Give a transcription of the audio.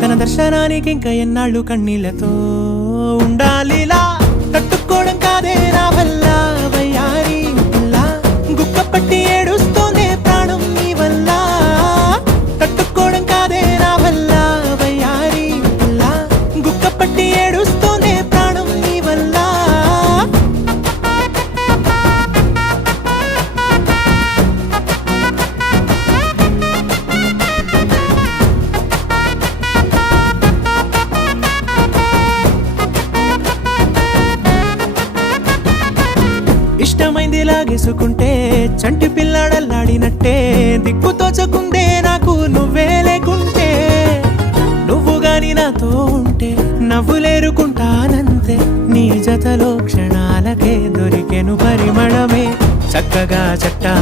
తన దర్శనానికి ఇంకా ఎన్నాళ్ళు కన్నీళ్లతో ఉండాలిలా తట్టుకోవడం కాదే నా వల్ల వయ్యారి పిల్ల గుక్క పట్టి ఏడుస్తోందే ప్రాణం నీ వల్ల తట్టుకోవడం కాదే నా వల్ల వయ్యారి పిల్ల గుక్క పట్టి ఏడుస్తోందే ప్రాణం నీ వల్ల ఇష్టమైంది లాగేసుకుంటే చంటి పిల్లాడల్లాడినట్టే దిక్కు తోచకుందే నాకు నువ్వే లేకుంటే నువ్వు గాని నాతో ఉంటే నవ్వులేరుకుంటానంతే నీ జతలో క్షణాలకే దొరికెను పరిమళమే చక్కగా చట్టా